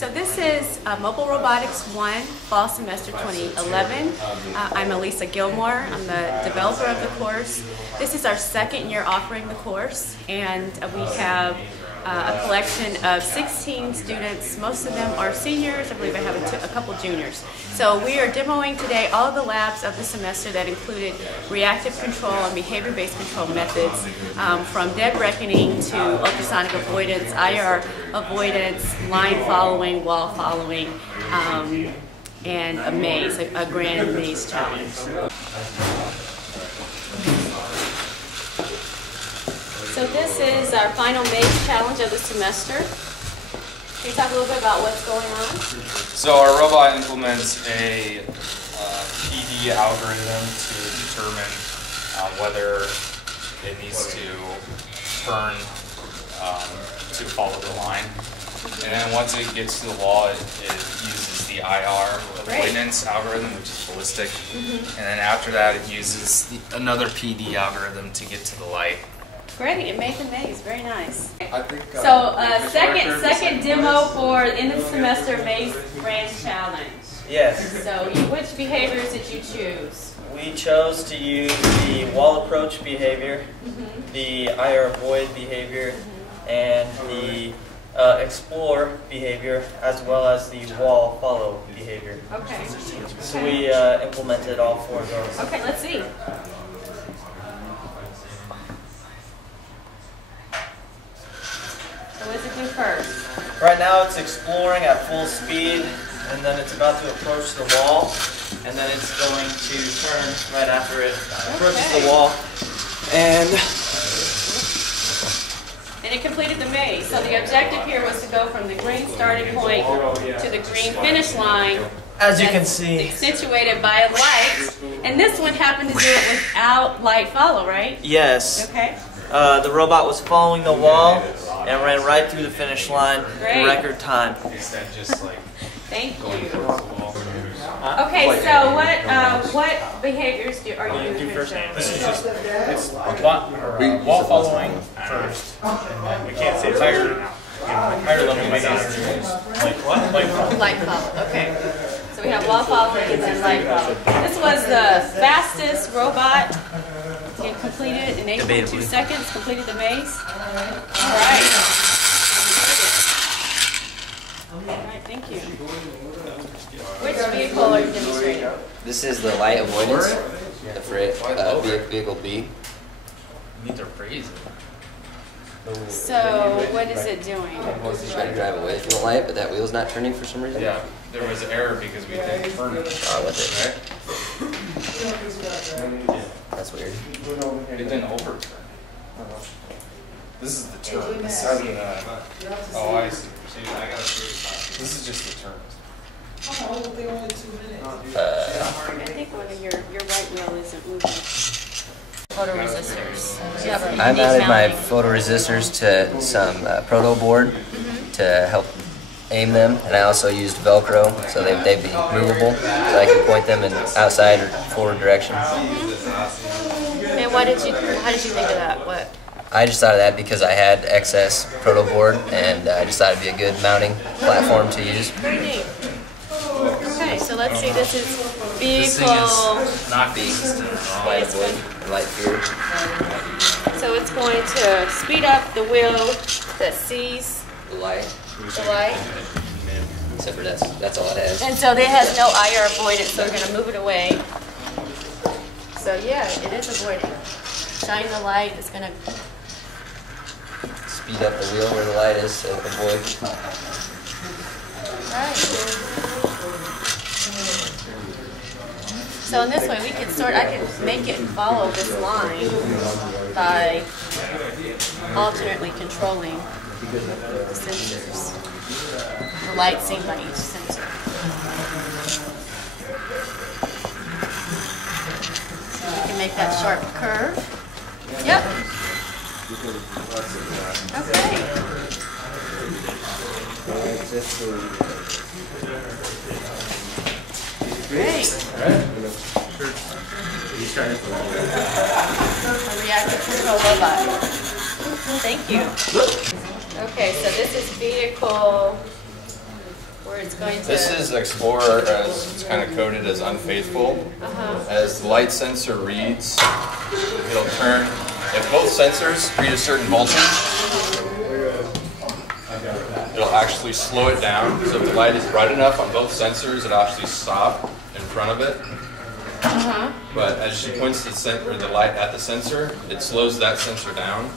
So this is Mobile Robotics 1, Fall Semester 2011. I'm Elisa Gilmore. I'm the developer of the course. This is our second year offering the course, and we have a collection of 16 students. Most of them are seniors. I believe I have a couple juniors. So we are demoing today all of the labs of the semester that included reactive control and behavior-based control methods, from dead reckoning to ultrasonic avoidance, IR avoidance, line following, wall following, and a maze, a grand maze challenge. So this is our final maze challenge of the semester. Can you talk a little bit about what's going on? So our robot implements a PD algorithm to determine whether it needs to turn to follow the line. And then once it gets to the wall, it uses the IR avoidance algorithm, which is ballistic. And then after that, it uses another PD algorithm to get to the light. Great, it made the maze. Very nice. I think, so second demo for end of semester maze grand challenge. Yes. So which behaviors did you choose? We chose to use the wall approach behavior, the IR avoid behavior, and the explore behavior, as well as the wall follow behavior. Okay. So we implemented all four of those. Okay, let's see. So what does it do first? Right now it's exploring at full speed, and then it's about to approach the wall, and then it's going to turn right after it approaches the wall. And it completed the maze. So the objective here was to go from the green starting point to the green finish line. As you can see, accentuated by a light. And this one happened to do it without light follow, right? Yes. Okay. The robot was following the wall and ran right through the finish line in record time. Thank you. Okay, so what behaviors are you doing? This is just wall following first. We can't say higher level light follow. Okay. So we have wall following and then light follow. This was the fastest robot to complete it in 8.2 seconds. Completed the maze. All right. All right, thank you. Which vehicle are you demonstrating? This is the light avoidance for vehicle B. These are crazy. So, what is it doing? Trying to drive away from the light, but that wheel's not turning for some reason. Yeah, there was an error because we didn't turn it. Oh, with it. Right? That's weird. It didn't overturn. This is the turn. This isn't oh, I see. This is just the turns. I think one of your right wheel isn't moving. Photoresistors. I mounted my photoresistors to some proto board to help aim them, and I also used Velcro so they'd be movable, so I could point them in outside or forward direction. And how did you think of that? What? I just thought of that because I had excess proto board, and I just thought it'd be a good mounting platform to use. Very neat. Okay, so let's see. This is vehicle. This thing is not being light avoid, light fear. So it's going to speed up the wheel that sees The light. Except for that's all it has. And so it has no IR avoidance, so we're going to move it away. So yeah, it is avoiding. Shine the light, it's going to Speed up the wheel where the light is, so avoid. Right. So in this way, I can make it follow this line by alternately controlling the sensors. The light seen by each sensor. So we can make that sharp curve. Yep. Okay. Great. A reactive control robot. Thank you. Okay, so this is vehicle it's going to... This is Explorer, as it's kind of coded as unfaithful. As the light sensor reads, it'll turn. If both sensors read a certain voltage, it'll actually slow it down. So if the light is bright enough on both sensors, it'll actually stop in front of it. But as she points the light at the sensor, it slows that sensor down.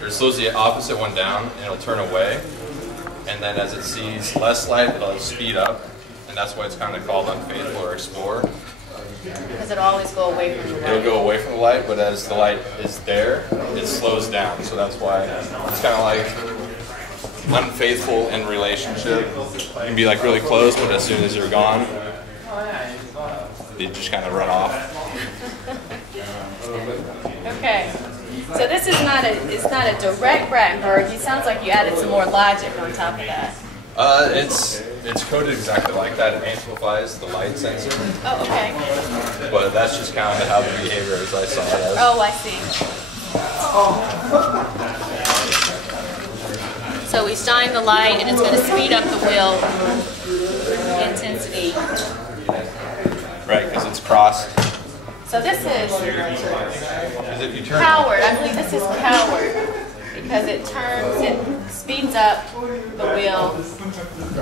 Or it slows the opposite one down, and it'll turn away. And then as it sees less light, it'll speed up. And that's why it's kind of called unfaithful or explorer. Because it'll always go away from the light. It'll go away from the light, but as the light is there, it slows down. So that's why it's kind of like unfaithful in relationship. You can be like really close, but as soon as you're gone, they just kind of run off. Okay. So this is not a direct Brandenburg. It sounds like you added some more logic on top of that. It's coded exactly like that. It amplifies the light sensor. Oh, okay. But that's just kind of how the behavior is I saw it as. Oh, I see. So we shine the light, and it's going to speed up the wheel intensity. Right, because it's crossed. So this is If you turn powered. I believe this is powered because it speeds up the wheel.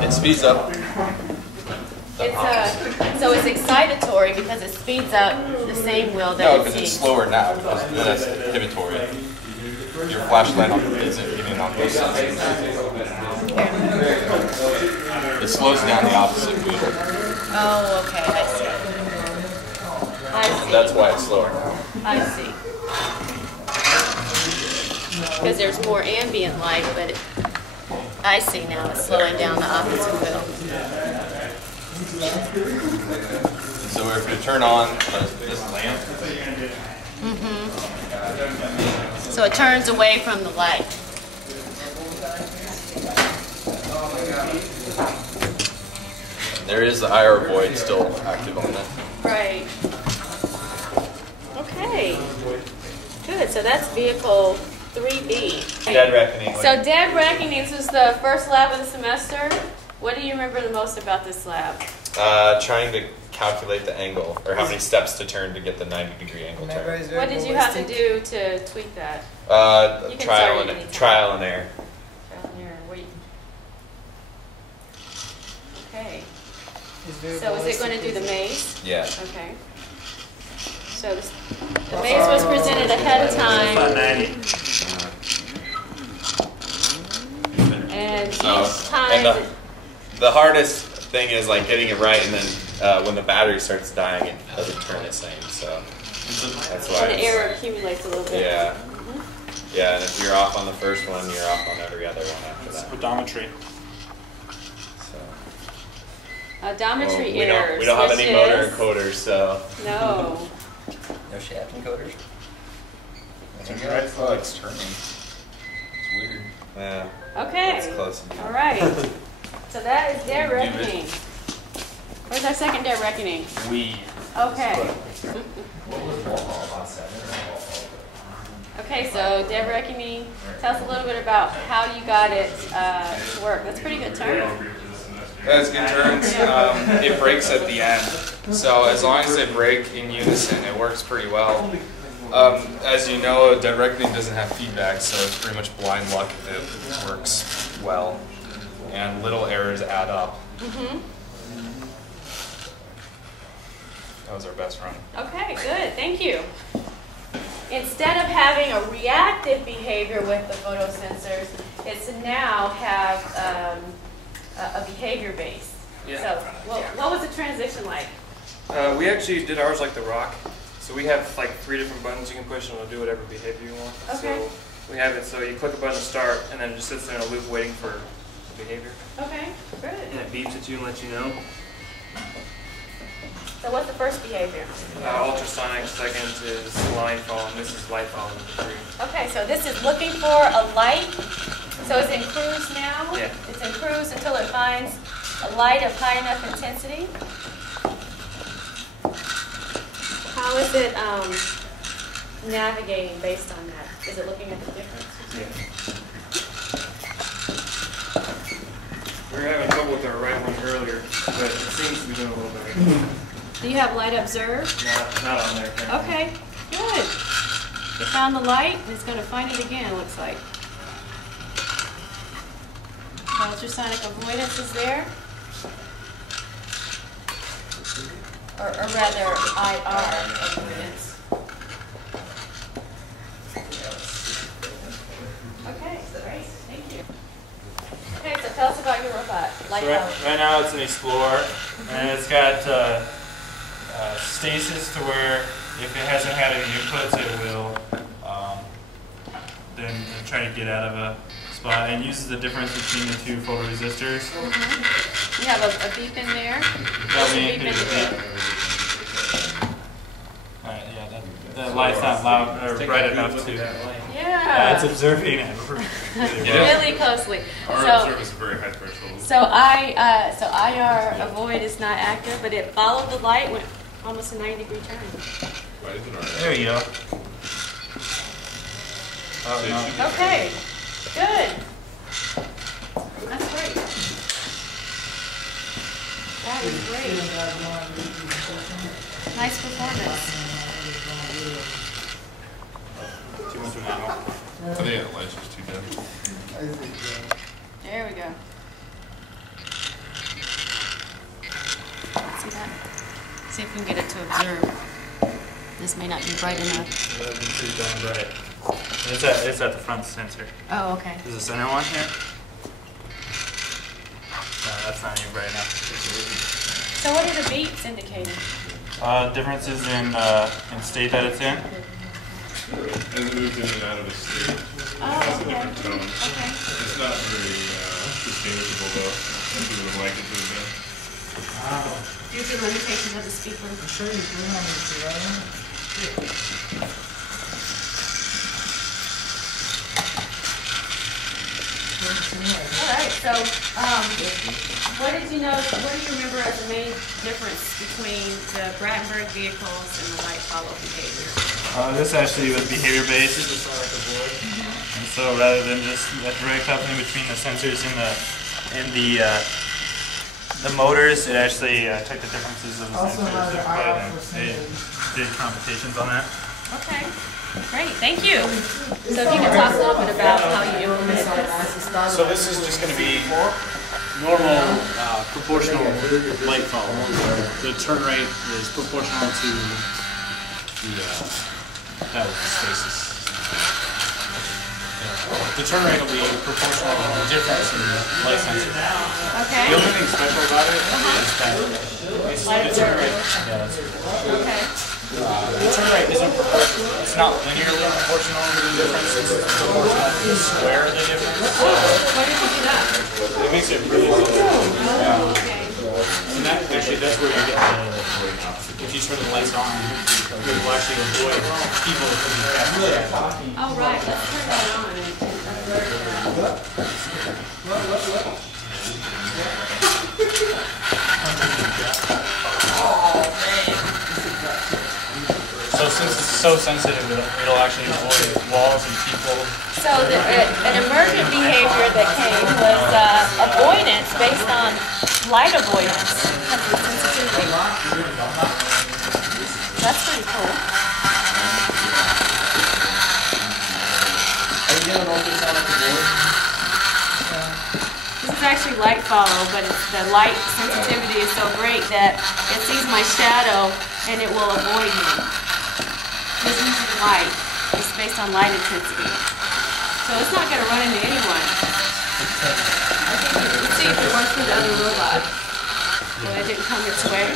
It speeds up. So it's excitatory because it speeds up the same wheel that No, it because it's sees. slower now, because then that's inhibitory. Your flashlight isn't getting on both sensors. It slows down the opposite wheel. Oh, okay. I see. I see. That's why it's slower now. I see. Because there's more ambient light, but I see now it's slowing down the opposite wheel. So if you turn on this lamp, So it turns away from the light. there is the IR void still active on it. Right. Okay. Good. So that's vehicle 3B. Dead reckoning. So Dead Reckoning, this is the first lab of the semester. What do you remember the most about this lab? Trying to calculate the angle, or how many steps to turn to get the 90-degree angle turn. What did you have to do to tweak that? You can Trial start at any and time. trial and error. Trial and error. Okay. So is it going to do the maze? Yeah. Okay. So the maze was presented ahead of time. And each time... The hardest thing is like getting it right, and then when the battery starts dying, it doesn't turn the same. So that's why. And the error accumulates a little bit. Yeah. Yeah, and if you're off on the first one, you're off on every other one after that. Odometry. So. Odometry We errors. don't have which any motor is- encoders, so. No. No shaft encoders? Oh, it's turning. It's weird. Yeah. Okay. It's close. All right. So that is Dead Reckoning. Where's our second Dead Reckoning? We. Okay. Okay, so Dead Reckoning, tell us a little bit about how you got it to work. That's a pretty good turn. That's good turns. It breaks at the end. So as long as they break in unison, it works pretty well. As you know, Dead Reckoning doesn't have feedback, so it's pretty much blind luck if it works well. And little errors add up. That was our best run. Okay, good. Thank you. Instead of having a reactive behavior with the photosensors, it's now have a behavior base. Yeah. So, what was the transition like? We actually did ours like the rock. So we have like 3 different buttons you can push and it'll do whatever behavior you want. Okay. So we have it so you click a button to start and then it just sits there in a loop waiting for the behavior. Okay, good. And it beeps at you and lets you know. So what's the first behavior? Ultrasonic, second is line fall, and this is light fall number 3. Okay, so this is looking for a light. So it's in cruise now? Yeah. It's in cruise until it finds a light of high enough intensity. How is it navigating based on that? Is it looking at the difference? Yeah. We were having trouble with our right one earlier, but it seems to be doing a little better. Do you have light observe? Not on there. Okay, good. It found the light and it's going to find it again, it looks like. Ultrasonic avoidance is there. Or rather, IR avoidance. Okay, great. Thank you. Okay, so tell us about your robot. So right now it's an Explorer, and it's got stasis to where if it hasn't had any inputs, it will then try to get out of a spot, and uses the difference between the two photoresistors. Mm-hmm. You have a beep in there. That'll be Beep in the beep. Alright, yeah, that light's not loud or bright enough to. Yeah. It's observing it really closely. Our observe is a very high threshold. So IR avoid is not active, but it followed the light, went almost a 90-degree turn. There you go. Oh, no. Okay, good. That's great. That is great. Nice performance. Too much of ammo. I think that light's just too dim. There we go. See that? See if we can get it to observe. This may not be bright enough. That'd be pretty darn bright. It's at the front sensor. Oh, okay. Is the center one here? No, that's not even bright enough. So what are the beeps indicating? Differences in state that it's in. And it moves in and out of a state. Oh, It has a okay. different tone. Okay. It's not very distinguishable though. Some people would like it to have been. Due to limitations of the speaker. Alright, so what do you remember as the main difference between the Brattenberg vehicles and the light follow behavior? This actually was behavior based. And so rather than just a direct coupling between the sensors and the motors, it actually took the differences of the sensors and it did computations on that. Okay, great, thank you. So if you can talk a little bit about how you implemented this. So this is just going to be normal proportional light follow. The turn rate is proportional to the stasis. The turn rate will be proportional to the difference in the light sensor. Okay. The only thing special about it is that the turn rate. Okay. The turn rate isn't proportional. It's not linearly proportional to the difference. It's proportional to the square of the difference. Why did you do that? It makes it really good. Okay. And that actually, that's where you get if you turn the lights on, you will actually avoid people that can be fast. Oh, right, let's turn that on and alert So since it's so sensitive, it'll actually avoid walls and people. So an emergent behavior that came was avoidance based on light avoidance because of the sensitivity. That's pretty cool. Are you doing ultrasonic avoid? This is actually light follow, but the light sensitivity is so great that it sees my shadow and it will avoid me. This uses light. It's based on light intensity. So it's not going to run into anyone. I think let's see if it works with the other robot. So it didn't come its way.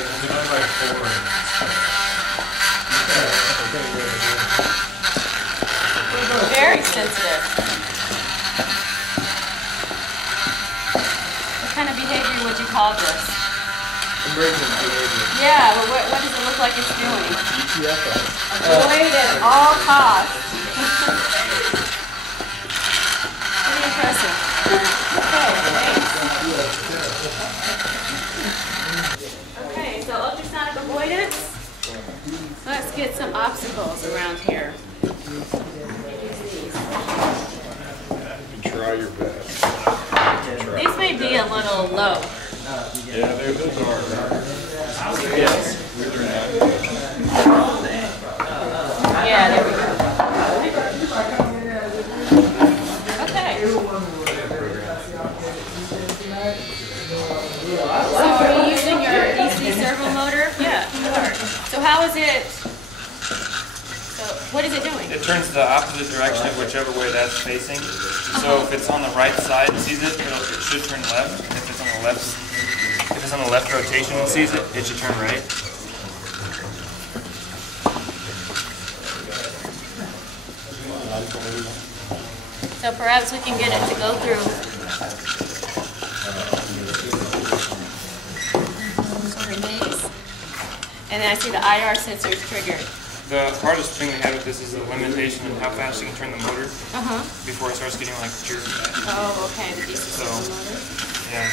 Very sensitive. What kind of behavior would you call this? Emergent behavior. Yeah, but what does it look like it's doing? Avoid at all costs. Pretty impressive. Okay, thanks. Okay, so ultrasonic avoidance. Let's get some obstacles around here. Try your best. These may be a little little low. Yeah, those are. Yeah, there we go. Okay. So are you using your DC servo motor? Yeah, you are. So how is it? So what is it doing? It turns the opposite direction of whichever way that's facing. So if it's on the right side and sees it, it should turn left. And if it's on the left rotation and sees it, it should turn right. So perhaps we can get it to go through sort of maze. And then I see the IR sensor is triggered. The hardest thing we have with this is the limitation of how fast you can turn the motor before it starts getting like jerky. Oh, okay, the DC So, motor. yeah.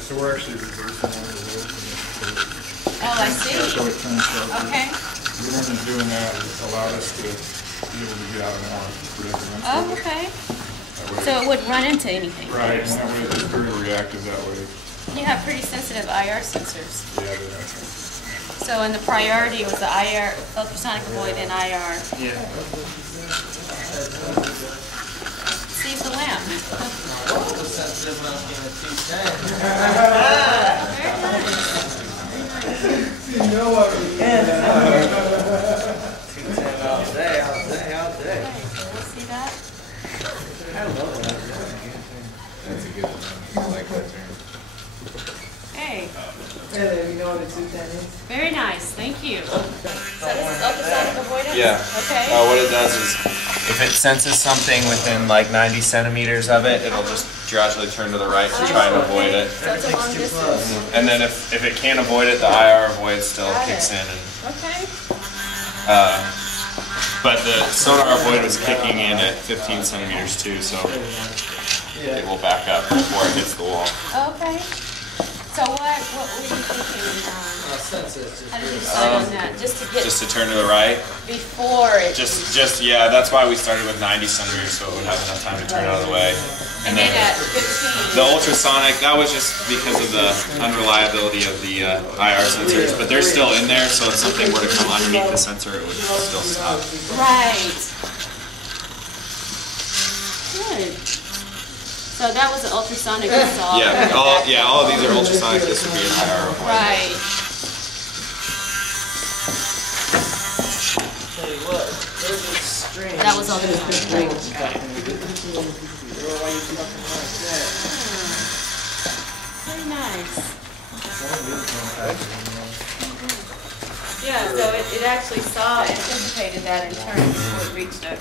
So we're actually reversing one of the wheels. Oh, I see. So it turns sharply. Okay. The reason doing that is allowed us to be able to get out more predicaments. Oh, okay. So it would run into anything. Right, and that way it's very reactive that way. You have pretty sensitive IR sensors. Yeah, they are. So, and the priority was the IR, ultrasonic avoid and IR. Yeah. Seize the lamp. See that? That's a good one. I like that term. Hey. Very nice, thank you. So this is ultrasonic avoidance? Yeah. Okay. What it does is, if it senses something within like 90 centimeters of it, it'll just gradually turn to the right to try and avoid it. So it's a long distance. And then if it can't avoid it, the IR avoid still kicks in. And, Okay. but the sonar avoid was kicking in at 15 centimeters too, so it will back up before it hits the wall. Okay. So what were you thinking? How did you decide on that? Just to get Just to turn to the right. before it. Yeah, that's why we started with 90 centimeters, so it would have enough time to turn out of the way. And then at 15. The ultrasonic, that was just because of the unreliability of the IR sensors, but they're still in there, so if something were to come underneath the sensor, it would still stop. Right. Good. So that was an ultrasonic install. Yeah, all of these are ultrasonic. This would be an IR avoid. Right. That was ultrasonic. Very nice. Yeah, so it actually saw and anticipated that in turn before it reached it.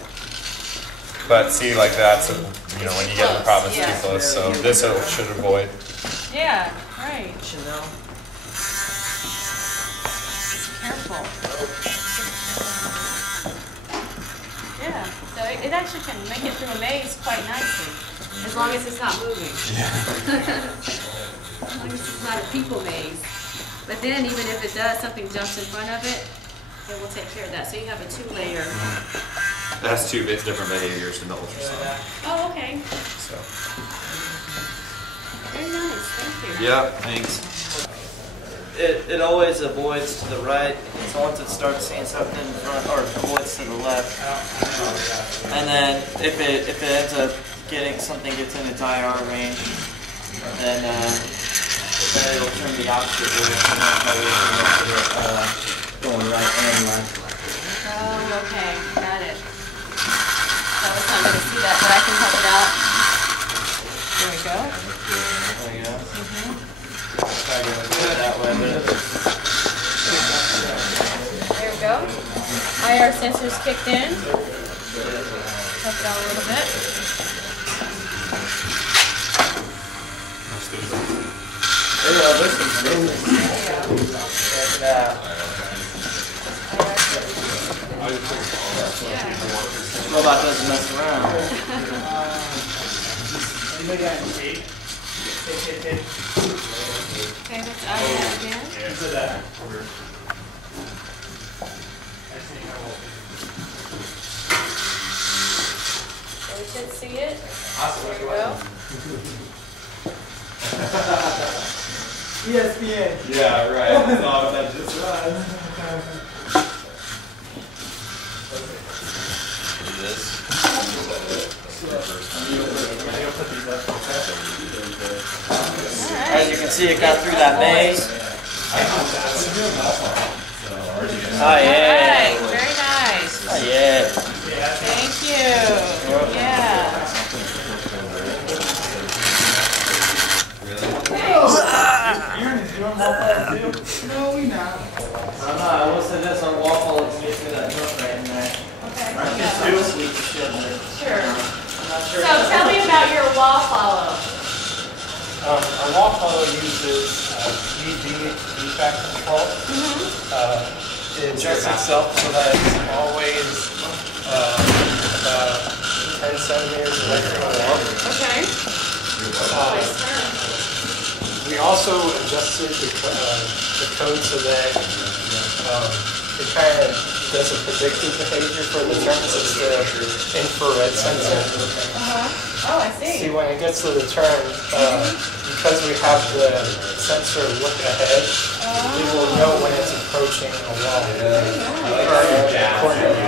But see, like that's, when you get the province yeah. too close, so this should avoid. Yeah, right. Careful. Yeah, so it actually can make it through a maze quite nicely, as long as it's not moving. Yeah. As long as it's not a people maze. But then even if it does, something jumps in front of it, it will take care of that. So you have a two-layer. It has two different behaviors in the ultrasonic. Oh, okay. So. Very nice, thank you. Yeah, thanks. It always avoids to the right, so once it starts seeing something in front, or avoids to the left. And then if it ends up getting something gets in its IR range, then it'll turn the opposite direction. That's how we make it going right and left. Oh, okay, got it. I was not going to see that, but I can help it out. There we go. There you go. Try to go that way, but There we go. IR sensors kicked in. Help it out a little bit. yeah, this is amazing. Check it out. This robot doesn't mess around. Okay, let's add that again. So we should see it. There we go. ESPN. Yeah, right. That's all that just was. As you can see, it got through that maze. Oh yeah. Alright, very nice. Oh yeah. Thank you. Yeah. No, we not. I will say this on wall follow. It's just that note right in there. Okay. It's sweet sugar. Sure. I'm not sure. So tell me about your wall follow. Our wall follow uses ED defect control. It adjusts itself so that it's always about 10 centimeters away from the wall. Okay. We also adjusted the code so that it kind of does a predictive behavior for the turns. It's the infrared sensor. Oh, I see. See, when it gets to the turn, because we have the sensor look ahead, it will know when it's approaching a wall.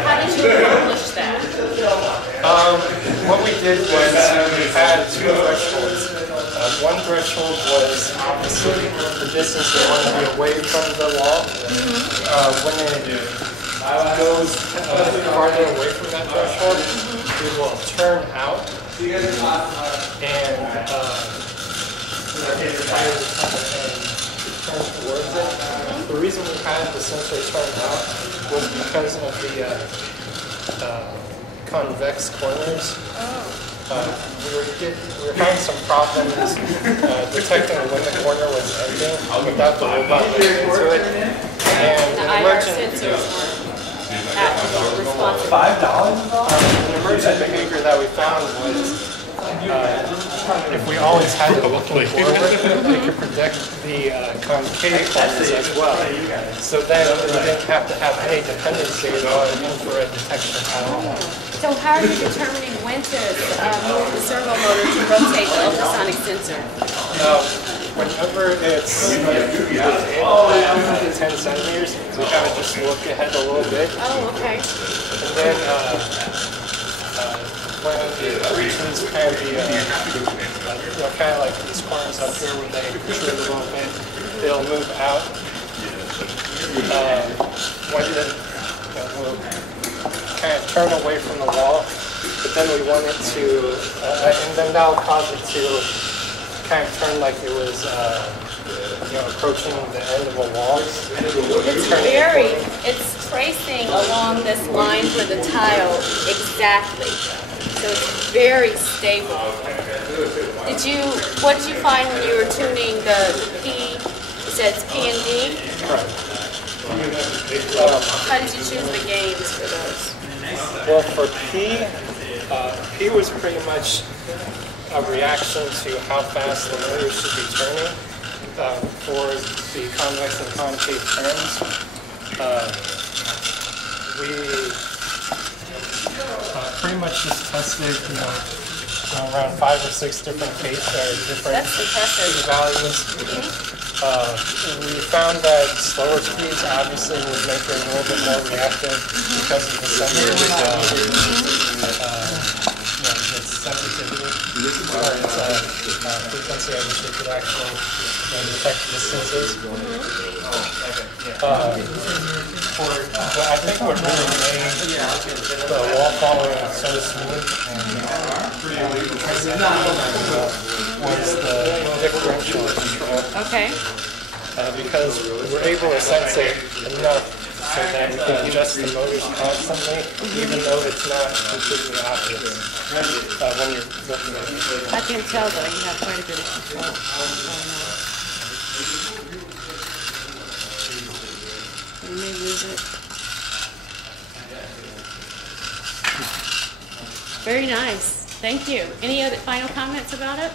How did you accomplish that? What we did was we had two thresholds. One threshold was obviously the distance we want to be away from the wall. When it goes farther away from that threshold, it will turn out and turn towards it. The reason we had the sensor turn out was because of the convex corners. We were having some problems detecting when the corner was ending without the robot looking into it. And The an IR emergent, sensors weren't responsive. an emergent behavior that we found was if we always had it looking forward, it could predict the concave corners as well. So then we didn't have to have any dependency on infrared detection at all. So how are you determining when to move the servo motor to rotate the ultrasonic sensor? Whenever it's within 10 centimeters, we kind of just look ahead a little bit. Oh, okay. And then when it reaches kind of the, kind of like these corners up here where they protrude a little bit, they'll move out. When we'll kind of turn away from the wall, but then we want it to, and then that'll cause it to kind of turn like it was, approaching the end of a wall. It's tracing along this line for the tile exactly. So it's very stable. What did you find when you were tuning the P? You said it's P and D? Right. How did you choose the gains for those? Well, for P was pretty much a reaction to how fast the motor should be turning. For the convex and concave turns, we pretty much just tested, around 5 or 6 different different values. We found that slower speeds obviously would make it a little bit more reactive because of the sensor, its sensitivity, or its frequency at which it could actually detect distances. But I think what really made the wall following so smooth was the differential control. Okay. Because we're able to sense it enough so that we can adjust the motors constantly, even though it's not completely obvious when you're looking at it. I can tell though you have quite a bit of control. You may lose it. Very nice. Thank you. Any other final comments about it?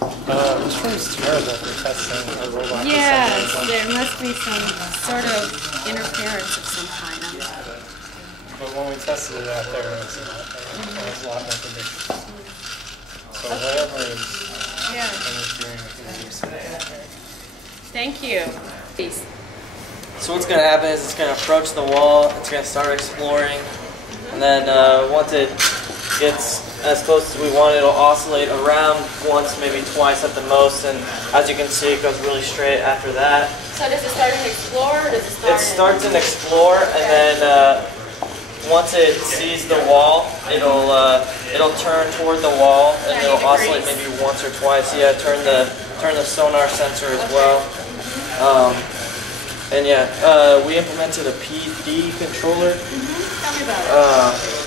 This room's terrible for testing a robot. Yes, there must be some sort of interference of some kind. But when we tested it out there, it was a lot more conditions. So whatever is interfering with the Thank you. Peace. So what's going to happen is it's going to approach the wall, it's going to start exploring, and then once it gets as close as we want, it'll oscillate around once, maybe twice at the most, and as you can see, it goes really straight after that. So does it start in explore, or does it start It starts in explore, and then once it sees the wall, it'll turn toward the wall, and it'll oscillate maybe once or twice. Yeah, turn the sonar sensor as well. And yeah, we implemented a PD controller. Tell me about it.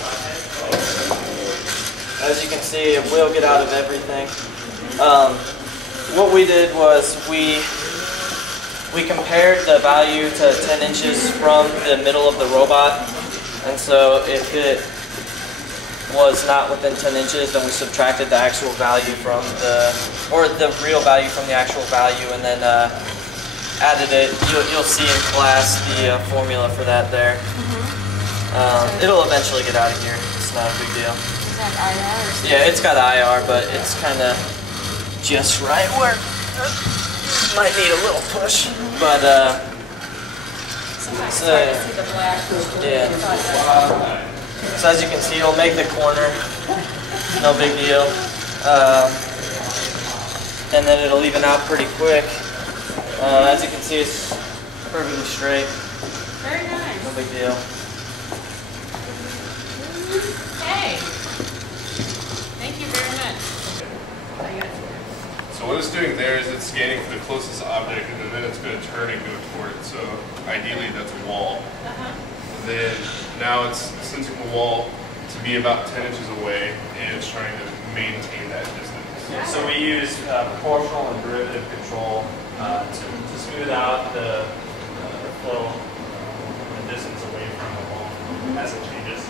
As you can see, it will get out of everything. What we did was we compared the value to 10 inches from the middle of the robot. And so if it was not within 10 inches, then we subtracted the actual value from the real value from the actual value, and then added it. You'll see in class the formula for that there. It'll eventually get out of here. It's not a big deal. Is that IR or something? Yeah, it's got IR, but it's kind of just right where might need a little push, but so, yeah. So as you can see, it'll make the corner, no big deal, and then it'll even out pretty quick. As you can see, it's perfectly straight. Very nice. No big deal. Hey. Thank you very much. So what it's doing there is it's scanning for the closest object, and then it's going to turn and go toward it. So ideally that's a wall. Then now it's sensing the wall to be about 10 inches away, and it's trying to maintain that distance. Yeah, so we use proportional and derivative control to smooth out the flow, the distance away from the wall as it changes.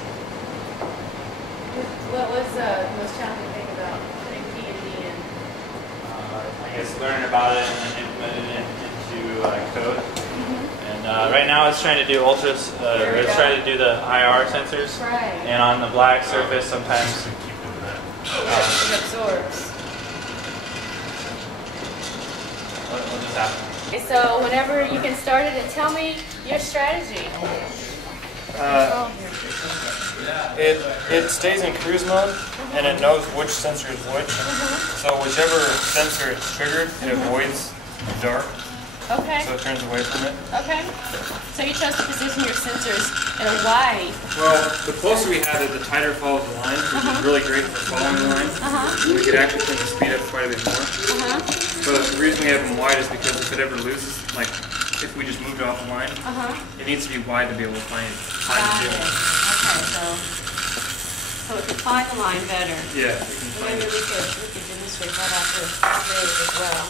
What was the most challenging thing about putting P and D in? I guess learning about it and then implementing it into code. And right now it's trying to do it's trying to do the IR sensors. Right. And on the black surface sometimes It absorbs. what just happened? Okay, so whenever you can start it, and tell me your strategy. It stays in cruise mode, and it knows which sensor is which. So whichever sensor is triggered, it avoids dark. Okay. So it turns away from it. Okay. So you chose to position your sensors in a Y. Well, the closer we have it, the tighter it follows the line, which is really great for following the line. We could actually turn the speed up quite a bit more. But the reason we have them wide is because if it ever loses, like if we just moved it off the line, it needs to be wide to be able to find the difference. Okay, so it can find the line better. Yeah. Maybe we could demonstrate that after today as well.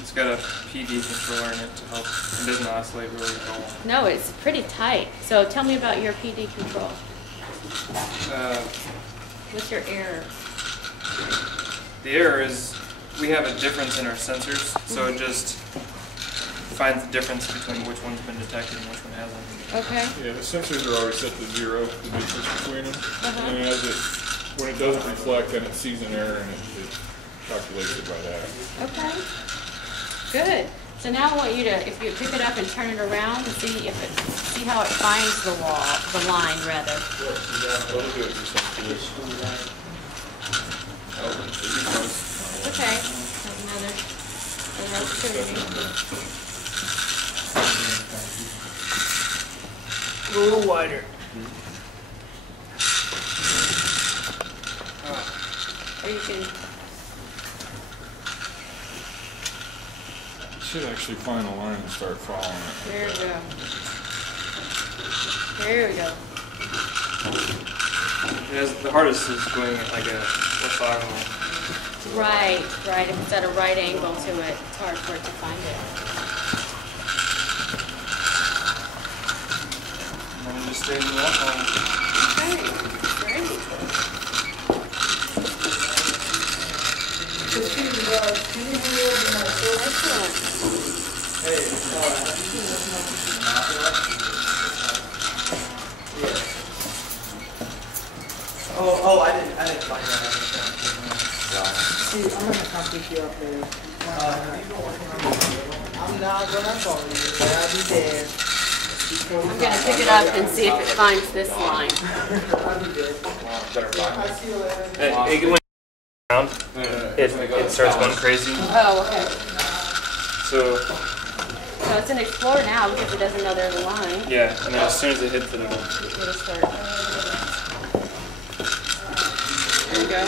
It's got a PD controller in it to help. It doesn't oscillate really at all. No, it's pretty tight. So tell me about your PD control. What's your error? The error is we have a difference in our sensors, so it just finds the difference between which one's been detected and which one hasn't. Okay. Yeah, the sensors are always set to 0, the distance between them. And when it doesn't reflect, then it sees an error and it calculates it by that. Okay. Good. So now I want you to, if you pick it up and turn it around and see how it finds the wall, the line rather. Okay. That's another opportunity. A little wider. Or you can. Should actually find a line and start following it. There we go. There we go. The hardest is going at like a orthogonal. Right, right. If it's at a right angle to it, it's hard for it to find it. straighten it up. Okay, great. Oh, I didn't find that. See, I'm gonna come pick you up later. I'm not gonna call you, but I'll be there. I'm going to pick it up and see if it finds this line. It starts going crazy. Oh, okay. So So it's an Explorer now because it doesn't know there's a line. yeah, and then as soon as it hits it, It'll start. There you go.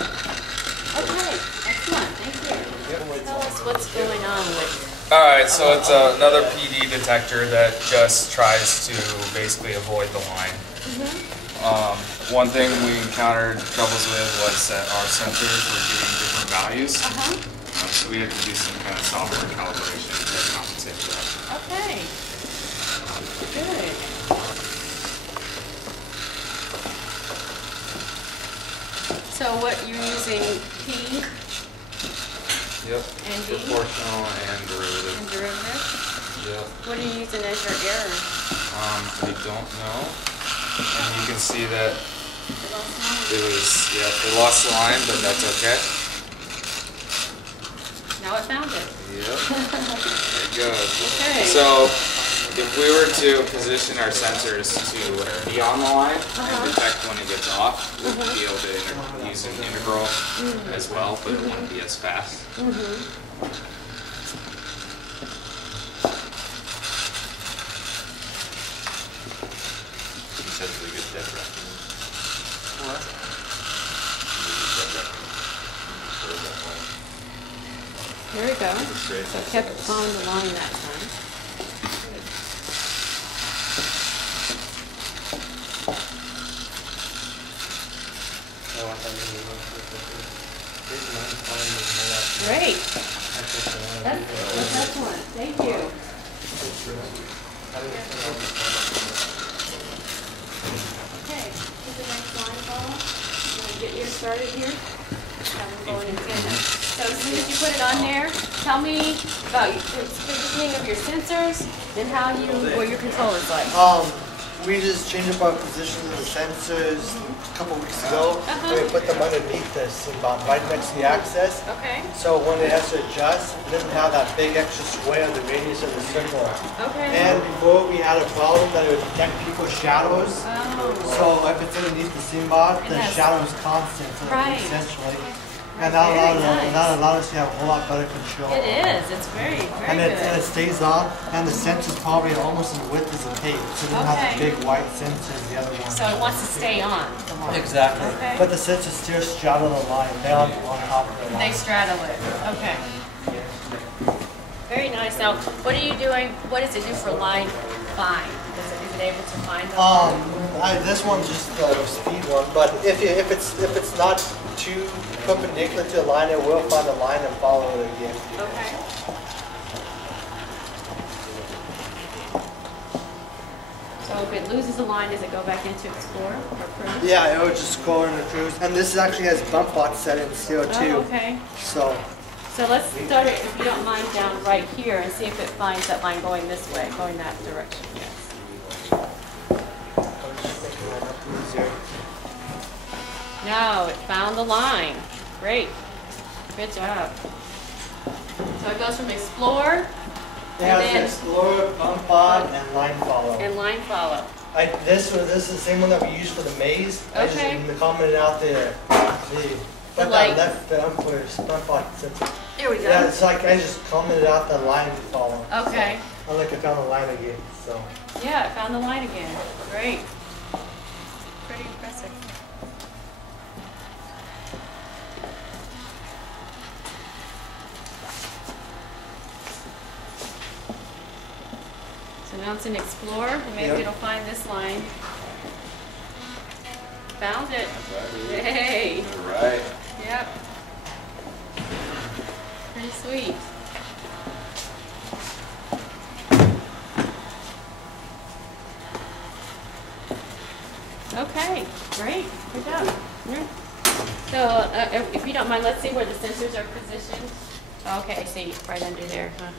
Okay, excellent. Thank you. Tell us what's going on with. Alright, so it's another PD detector that just tries to basically avoid the line. One thing we encountered troubles with was that our sensors were giving different values. So we had to do some kind of software calibration to compensate for that. Okay. Good. So what you're using P Yep. and D Proportional and derivative. and derivative? Yep. What are you using as your error? I don't know. And you can see that it was, yep, it lost the line, but that's okay. Now it found it. Yep. There it goes. Okay. So, if we were to position our sensors to be on the line and detect when it gets off, we'd be able to use an integral as well, but it wouldn't be as fast. You said we get dead reckoning. What? There we go. So it kept following the line that time. Great. That's excellent. Thank you. Okay, here's the next line follow. You want to get yours started here? Have them going in tandem. So as soon as you put it on there, tell me about the positioning of your sensors and how you, what your controller's like. We just changed up our position of the sensors a couple weeks ago. We put them underneath the SIM-bot, right next to the access. Okay. So when it has to adjust, it doesn't have that big extra sway on the radius of the circle. Okay. And before we had a problem that it would detect people's shadows. Oh. So if it's underneath the SIM-bot, the that's- shadow is constant, so Right. essentially. Right. And that Very allowed nice. us to have a whole lot better control. It is. It's very, And very it good. stays on, and the sensor's probably almost as width as a tape, so it doesn't have the Okay. big white sensor as the other one. So it wants to stay on. Exactly. Okay. But the sensors still straddle the line. They're on top of the They line. straddle it. Okay. Very nice. Now, what are you doing? What does it do for line find? Is it able to find them? This one's just the speed one, but if it's not too perpendicular to the line, it will find the line and follow it again. Okay. So if it loses a line, does it go back into Explorer or Cruise? Yeah, it will just go in the cruise, and this actually has bump box settings here too. Oh, okay. So. So let's start it, if you don't mind, down right here and see if it finds that line going this way, going that direction. Yes. No, it found the line. Great. Good job. So it goes from Explore It has then- Explorer, bump bot, and line follow. and line follow. This is the same one that we used for the maze. I Okay. just commented out there. But light. that left bump bot sensor. There we go. Yeah, it's like I just commented out the line follow. Okay. I like I found the line again. So. Yeah, it found the line again. Great. Pretty impressive. Now it's an Explorer. Maybe it'll find this line. Found it. Hey. All right. Yep. Pretty sweet. Okay, great. Good job. So, if you don't mind, let's see where the sensors are positioned. Okay, I see, right under there, huh?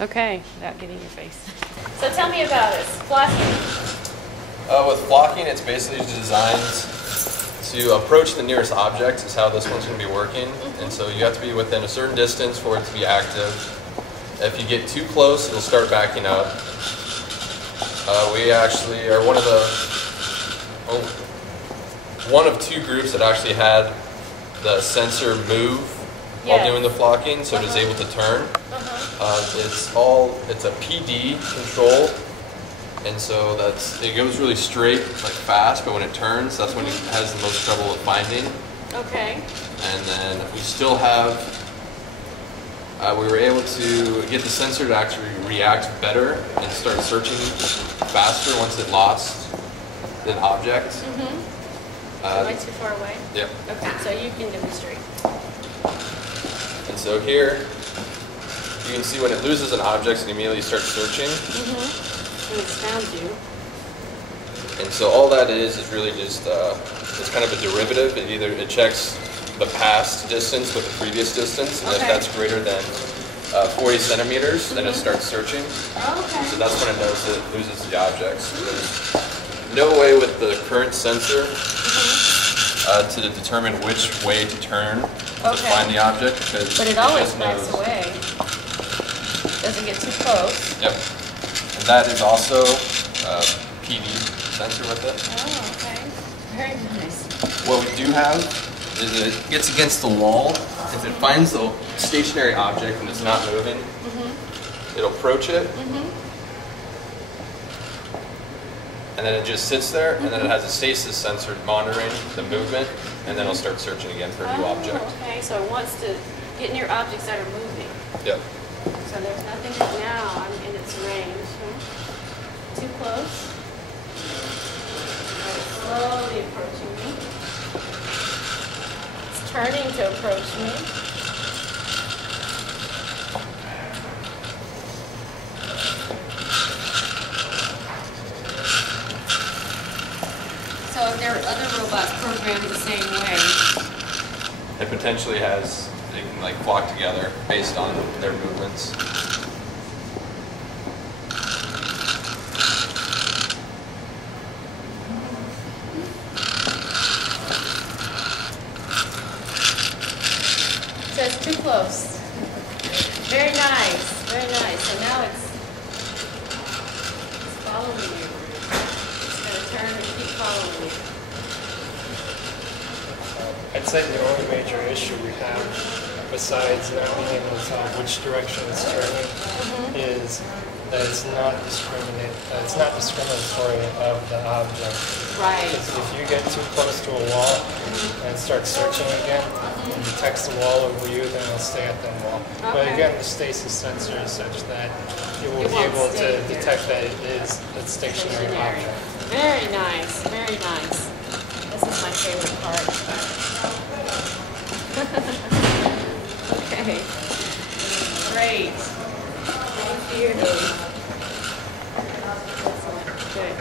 Okay, without getting your face. So tell me about it. Flocking. With flocking, it's basically designed to approach the nearest object is how this one's going to be working. And so you have to be within a certain distance for it to be active. If you get too close, it'll start backing up. We actually are one of two groups that actually had the sensor move while doing the flocking, so it is able to turn. It's a PD control, and so it goes really straight, like fast, but when it turns, that's when it has the most trouble with finding. Okay. And then we still have, we were able to get the sensor to actually react better and start searching faster once it lost an object. Am I too far away? Yep. Okay, so you can demonstrate. And so here, you can see when it loses an object, it immediately starts searching. And it's found you. And so all that is really just, it's kind of a derivative. It checks the past distance with the previous distance, and if that's greater than 40 centimeters, then it starts searching. Okay. So that's when it knows that it loses the objects. There's no way with the current sensor to determine which way to turn to find the object, because but it always backs away. Doesn't get too close. Yep. And that is also a PD sensor with it. Oh, okay. Very nice. What we do have is it gets against the wall. If it finds the stationary object and it's not moving, it'll approach it. And then it just sits there, and then it has a stasis sensor monitoring the movement, and then it'll start searching again for a new object. Okay, so it wants to get near objects that are moving. Yep. So there's nothing right now in its range. Too close. It's slowly approaching me. It's turning to approach me. So if there are other robots programmed the same way, It potentially has, they can like flock together based on their movements. so it's too close. Very nice, very nice. So now it's following you. It's going to turn and keep following you. I'd say the only major issue we have, besides not being able to tell which direction it's turning, is that it's not discriminatory of the object. Right. Because if you get too close to a wall and start searching again, it detects the wall over you, then it'll stay at that wall. But again, the stasis sensor is such that it will be able to detect that it is a stationary object. Very nice, very nice. This is my favorite part. Okay. Great. Thank you. Good.